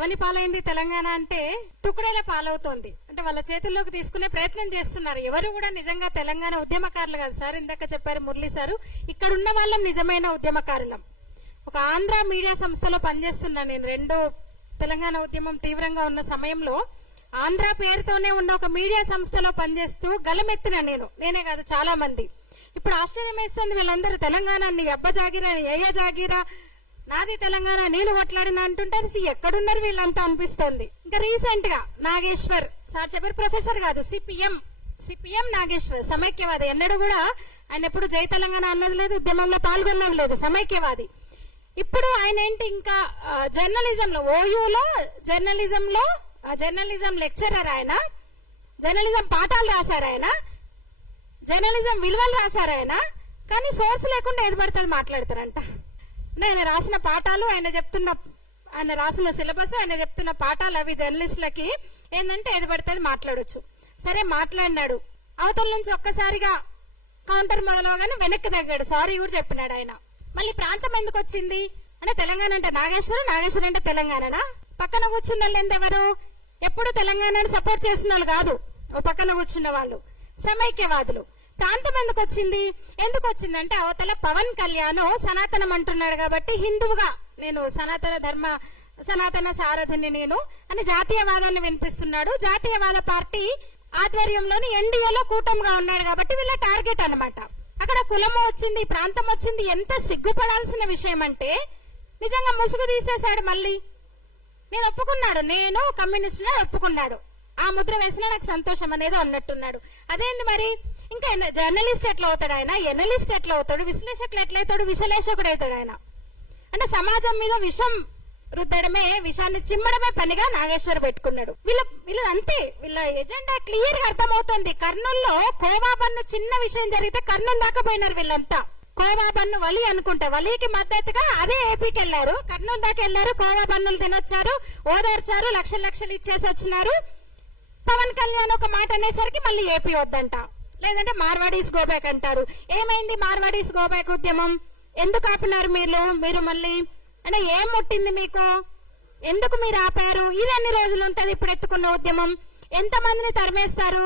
ఎవని పాలైంది తెలంగాణ అంటే తుకుడేల పాలవుతోంది. అంటే వాళ్ళ చేతుల్లోకి తీసుకునే ప్రయత్నం చేస్తున్నారు. ఎవరు కూడా నిజంగా తెలంగాణ ఉద్యమకారులు కాదు సార్. ఇందాక చెప్పారు మురళి సారు, ఇక్కడ ఉన్న వాళ్ళం నిజమైన ఉద్యమకారులం. ఒక ఆంధ్ర మీడియా సంస్థలో పనిచేస్తున్నా నేను. రెండో తెలంగాణ ఉద్యమం తీవ్రంగా ఉన్న సమయంలో ఆంధ్ర పేరుతోనే ఉన్న ఒక మీడియా సంస్థలో పనిచేస్తూ గలమెత్తిన నేనే కాదు చాలా మంది. ఇప్పుడు ఆశ్చర్యం వేస్తుంది, వీళ్ళందరూ తెలంగాణ నీ అబ్బ జాగిరా ఏయ జాగిరా నాది తెలంగాణ నేను కొట్లాడిన అంటుంటారు. ఎక్కడున్నారు వీళ్ళంతా అనిపిస్తోంది. ఇంకా రీసెంట్ గా నాగేశ్వర్ సార్ చెప్పారు, ప్రొఫెసర్ కాదు, సిపిఎం నాగేశ్వర్ సమైక్యవాది. ఎన్నడూ కూడా ఆయన ఎప్పుడు జై తెలంగాణ అన్నది లేదు, ఉద్యమంలో పాల్గొన్నది లేదు, సమైక్యవాది. ఇప్పుడు ఆయన ఏంటి ఇంకా జర్నలిజంలో ఓయూలో జర్నలిజం లెక్చరర్ ఆయన, జర్నలిజం పాఠాలు రాశారు ఆయన, జర్నలిజం విలువలు రాశారు ఆయన. కానీ సోర్స్ లేకుండా ఏది పడుతుంది మాట్లాడతారంట. ఆయన రాసిన పాఠాలు, ఆయన రాసిన సిలబస్, ఆయన చెప్తున్న పాఠాలు అవి జర్నలిస్టులకి ఏంటంటే ఏది పడుతుంది మాట్లాడొచ్చు. సరే మాట్లాడినాడు, అవతల నుంచి ఒక్కసారిగా కౌంటర్ మొదలవగానే వెనక్కి తగ్గాడు, సారీ కూడా చెప్పినాడు ఆయన. మళ్ళీ ప్రాంతం ఎందుకు వచ్చింది అంటే తెలంగాణ అంటే నాగేశ్వరం అంటే తెలంగాణనా? పక్కన కూర్చున్న వాళ్ళు ఎంతెవరు ఎప్పుడు తెలంగాణని సపోర్ట్ చేసిన వాళ్ళు కాదు, ఓ పక్కన కూర్చున్న వాళ్ళు సమైక్యవాదులు. ప్రాంతం ఎందుకు వచ్చిందంటే అవతల పవన్ కళ్యాణ్ సనాతనం అంటున్నాడు కాబట్టి హిందువుగా నేను సనాతన సారథిని నేను అని జాతీయవాదాన్ని వినిపిస్తున్నాడు. జాతీయవాద పార్టీ ఆధ్వర్యంలోని ఎన్డీఏలో కూటమిగా ఉన్నాడు కాబట్టి వీళ్ళ టార్గెట్ అన్నమాట. అక్కడ కులము వచ్చింది, ప్రాంతం వచ్చింది. ఎంత సిగ్గుపడాల్సిన విషయం అంటే నిజంగా ముసుగు తీసేశాడు. మళ్ళీ నేను ఒప్పుకున్నాడు, నేను కమ్యూనిస్ట్ ఒప్పుకున్నాడు, ఆ ముద్ర వేసినా నాకు సంతోషం అనేది అన్నట్టున్నాడు. అదేంది మరి ఇంకా జర్నలిస్ట్ ఎట్లా అవుతాడు ఆయన, ఎనలిస్ట్ ఎట్లా అవుతాడు, విశ్లేషకులు ఎట్లయితాడు, విశ్లేషకుడు అవుతాడు ఆయన. అంటే సమాజం మీద విషం రుద్దడమే, విషాన్ని చిమ్మడమే పనిగా నాగేశ్వర్ పెట్టుకున్నాడు. వీళ్ళు అంతే, వీళ్ళ ఎజెండా క్లియర్ గా అర్థమవుతుంది. కర్నూలులో కోవా బన్ను చిన్న విషయం జరిగితే కర్నూలు దాకా పోయినారు వీళ్ళంతా. కోవా బన్ను వలి అనుకుంటే వలికి మద్దతుగా అదే ఏపీకి వెళ్లారు, కర్నూలు దాకా వెళ్లారు, కోవా బన్నులు తినొచ్చారు, ఓదార్చారు, లక్షలు ఇచ్చేసి వచ్చినారు. పవన్ కళ్యాణ్ ఒక మాట అనేసరికి మళ్ళీ ఏపీ వద్దంట, లేదంటే మార్వాడీస్ గోబ్యాక్ అంటారు. ఏమైంది మార్వాడీస్ గోబ్యాక్ ఉద్యమం? ఎందుకు ఆపినారు మీరు మళ్ళీ అంటే ఏం ముట్టింది మీకు? ఎందుకు మీరు ఆపారు? ఇది ఎన్ని రోజులు ఉంటది ఇప్పుడు ఎత్తుకున్న ఉద్యమం? ఎంతమందిని తరిమేస్తారు?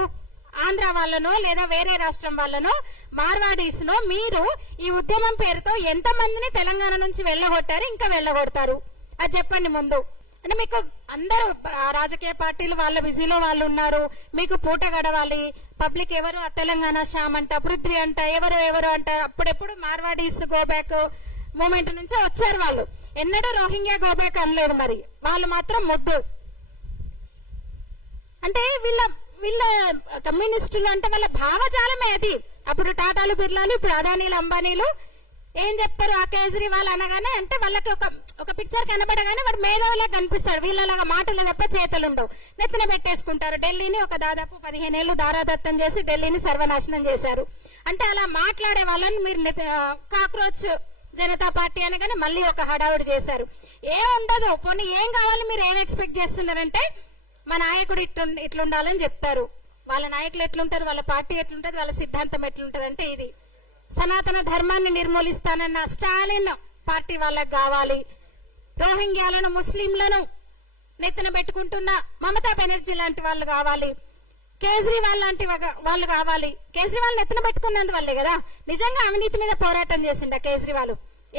ఆంధ్ర వాళ్ళనో లేదా వేరే రాష్ట్రం వాళ్ళనో మార్వాడీస్ నో మీరు ఈ ఉద్యమం పేరుతో ఎంతమందిని తెలంగాణ నుంచి వెళ్ళగొట్టారు, ఇంకా వెళ్ళగొడతారు? అది చెప్పండి ముందు. అంటే మీకు అందరూ రాజకీయ పార్టీలు వాళ్ళ బిజీలో వాళ్ళు ఉన్నారు, మీకు పూట గడవాలి. పబ్లిక్ ఎవరు తెలంగాణ శ్యామ్ అంట, పృథ్వీ అంట, ఎవరు అంట. అప్పుడెప్పుడు మార్వాడీస్ గోబ్యాక్ మూమెంట్ నుంచి వచ్చారు వాళ్ళు. ఎన్నడూ రోహింగ్యా గోబ్యాక్ అనలేదు. మరి వాళ్ళు మాత్రం ముద్దు. అంటే వీళ్ళ కమ్యూనిస్టులు అంటే వాళ్ళ భావజాలమే అది. అప్పుడు టాటాలు బిర్లాలు, ఇప్పుడు అదానీలు అంబానీలు ఏం చెప్తారు? ఆ కేజ్రీవాల్ అనగానే అంటే వాళ్ళకి ఒక పిక్చర్ కనబడగానే వాడు మేధావులే కనిపిస్తాడు. వీళ్ళలాగా మాటలు తప్ప చేతలు ఉండవు. నెత్తిన పెట్టేసుకుంటారు. ఢిల్లీని ఒక దాదాపు 15 ఏళ్లు దారాదత్తం చేసి ఢిల్లీని సర్వనాశనం చేశారు. అంటే అలా మాట్లాడే వాళ్ళని మీరు కాక్రోచ్ జనతా పార్టీ అనగానే మళ్ళీ ఒక హడావుడి చేశారు. ఏం ఉండదు. పోనీ ఏం కావాలి, మీరు ఏం ఎక్స్పెక్ట్ చేస్తున్నారంటే మా నాయకుడు ఇట్లుండాలని చెప్తారు. వాళ్ళ నాయకులు ఎట్లుంటారు, వాళ్ళ పార్టీ ఎట్లుంటది, వాళ్ళ సిద్ధాంతం ఎట్లుంటది అంటే ఇది. సనాతన ధర్మాన్ని నిర్మూలిస్తానన్న స్టాలిన్ పార్టీ వాళ్ళకి కావాలి. రోహింగ్యాలను, ముస్లింలను నెత్తిన పెట్టుకుంటున్న మమతా బెనర్జీ లాంటి వాళ్ళు కావాలి. కేజ్రీవాల్ లాంటి వాళ్ళు కావాలి. కేజ్రీవాల్ నెత్తిన పెట్టుకున్నందు వల్లే కదా నిజంగా అవినీతి మీద పోరాటం చేసిండ కేజ్రీవాల్.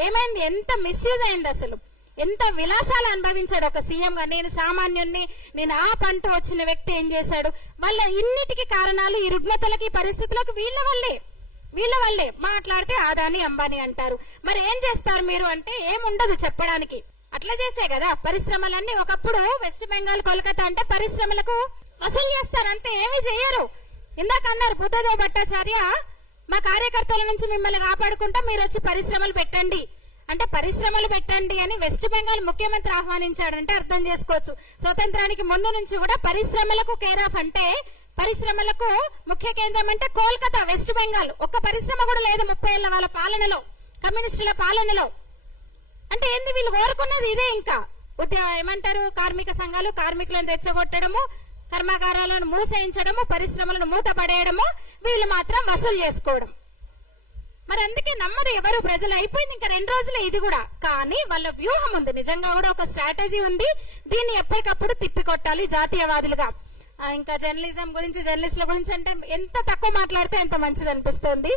ఏమైంది? ఎంత మిస్యూజ్ అయింది అసలు, ఎంత విలాసాలు అనుభవించాడు ఒక సీఎం గా. నేను సామాన్యుణ్ణి, నేను ఆ పంట వచ్చిన వ్యక్తి ఏం చేశాడు? వాళ్ళ ఇన్నిటికి కారణాలు ఈ రుగ్మతలకి, పరిస్థితులకు వీళ్ళ వల్లే. మాట్లాడితే అదాని అంబానీ అంటారు. మరి ఏం చేస్తారు మీరు అంటే ఏముండదు చెప్పడానికి. అట్లా చేసే కదా పరిశ్రమలన్నీ. ఒకప్పుడు వెస్ట్ బెంగాల్, కోల్కతా అంటే పరిశ్రమలకు వసూలు చేస్తారంటే ఏమీ చేయరు. ఇందాక అన్నారు బుద్ధదేవ్ భట్టాచార్య, మా కార్యకర్తల నుంచి మిమ్మల్ని కాపాడుకుంటా మీరు వచ్చి పరిశ్రమలు పెట్టండి అంటే పరిశ్రమలు పెట్టండి అని వెస్ట్ బెంగాల్ ముఖ్యమంత్రి ఆహ్వానించాడంటే అర్థం చేసుకోవచ్చు. స్వతంత్రానికి ముందు నుంచి కూడా పరిశ్రమలకు కేర్ ఆఫ్ అంటే పరిశ్రమలకు ముఖ్య కేంద్రం అంటే కోల్కతా, వెస్ట్ బెంగాల్. ఒక్క పరిశ్రమ కూడా లేదు 30 ఏళ్ల వాళ్ళ పాలనలో, కమ్యూనిస్టుల పాలనలో. అంటే ఏంది? వీళ్ళు కోరుకున్నది ఇదే. ఇంకా ఏమంటారు, కార్మిక సంఘాలు కార్మికులను రెచ్చగొట్టడము, కర్మాగారాలను మూసేయించడము, పరిశ్రమలను మూతపడేయడము, వీళ్ళు మాత్రం వసూలు చేసుకోవడం. మరి అందుకే నమ్మరు ఎవరు ప్రజలు. అయిపోయింది ఇంకా 2 రోజులే ఇది కూడా. కానీ వాళ్ళ వ్యూహం ఉంది, నిజంగా కూడా ఒక స్ట్రాటజీ ఉంది. దీన్ని ఎప్పటికప్పుడు తిప్పికొట్టాలి జాతీయవాదులుగా. ఇంకా జర్నలిజం గురించి, జర్నలిస్టుల గురించి అంటే ఎంత తక్కువ మాట్లాడితే ఎంత మంచిది అనిపిస్తుంది.